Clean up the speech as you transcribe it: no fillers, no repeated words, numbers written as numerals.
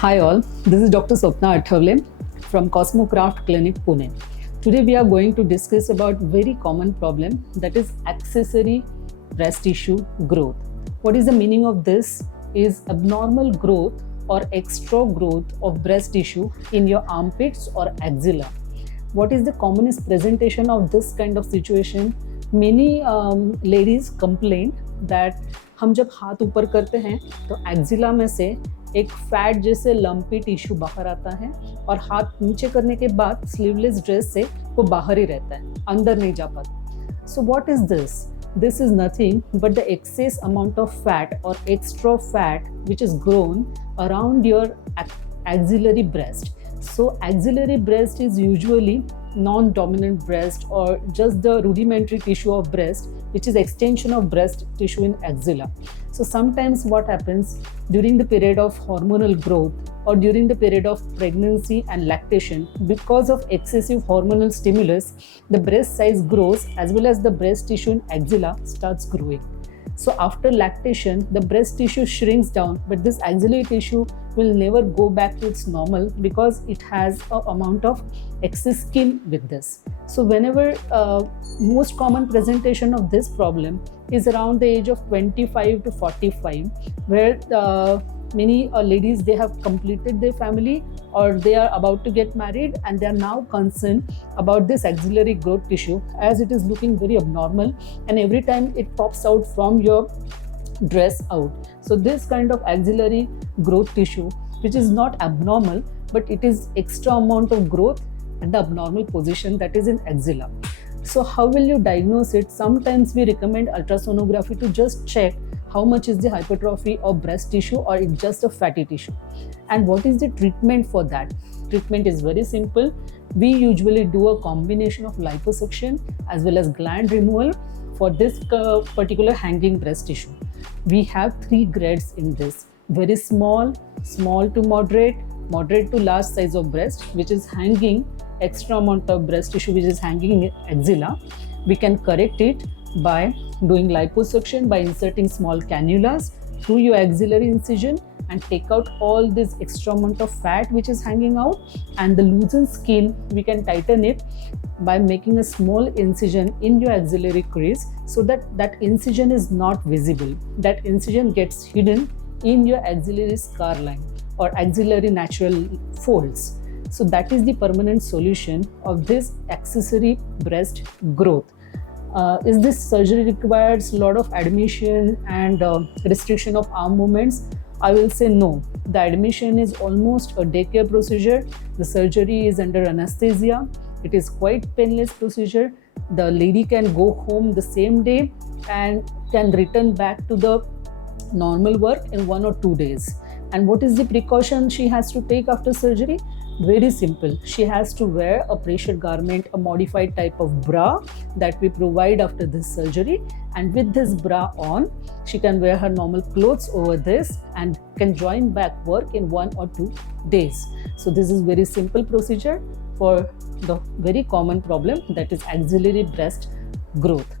Hi all, this is Dr.Swapna Athavale from Cosmocraft Clinic, Pune. Today we are going to discuss about very common problem, that is accessory breast tissue growth. What is the meaning of this? Is abnormal growth or extra growth of breast tissue in your armpits or axilla. What is the commonest presentation of this kind of situation? Many ladies complain that हम जब हाथ ऊपर करते हैं तो axilla में से एक फैट जैसे लंपी टिश्यू बाहर आता है और हाथ नीचे करने के बाद स्लीवलेस ड्रेस से वो बाहर ही रहता है, अंदर नहीं जा पाता. So what is this? This is nothing but the excess amount of fat or extra fat which is grown around your axillary breast. So axillary breast is usually non-dominant breast or just the rudimentary tissue of breast, which is extension of breast tissue in axilla. So sometimes what happens during the period of hormonal growth or during the period of pregnancy and lactation, because of excessive hormonal stimulus, the breast size grows as well as the breast tissue in axilla starts growing. So after lactation, the breast tissue shrinks down, but this axillary tissue will never go back to its normal because it has an amount of excess skin with this. So whenever most common presentation of this problem is around the age of 25 to 45, where many ladies, they have completed their family or they are about to get married and they are now concerned about this axillary growth tissue as it is looking very abnormal and every time it pops out from your dress out. So this kind of axillary growth tissue, which is not abnormal, but it is extra amount of growth at the abnormal position, that is in axilla. So how will you diagnose it? Sometimes we recommend ultrasonography to just check how much is the hypertrophy of breast tissue or it's just a fatty tissue. And what is the treatment for that? Treatment is very simple. We usually do a combination of liposuction as well as gland removal for this particular hanging breast tissue. We have 3 grades in this: very small, small to moderate, moderate to large size of breast, which is hanging extra amount of breast tissue which is hanging in axilla. We can correct it by doing liposuction, by inserting small cannulas through your axillary incision and take out all this extra amount of fat which is hanging out, and the loosened skin we can tighten it by making a small incision in your axillary crease so that that incision is not visible. That incision gets hidden in your axillary scar line or axillary natural folds. So that is the permanent solution of this accessory breast growth. Is this surgery requires a lot of admission and restriction of arm movements? I will say no. The admission is almost a daycare procedure. The surgery is under anesthesia. It is quite painless procedure. The lady can go home the same day and can return back to the normal work in 1 or 2 days. And what is the precaution she has to take after surgery? Very simple. She has to wear a pressure garment, a modified type of bra that we provide after this surgery. And with this bra on, she can wear her normal clothes over this and can join back work in 1 or 2 days. So this is very simple procedure for the very common problem, that is axillary breast growth.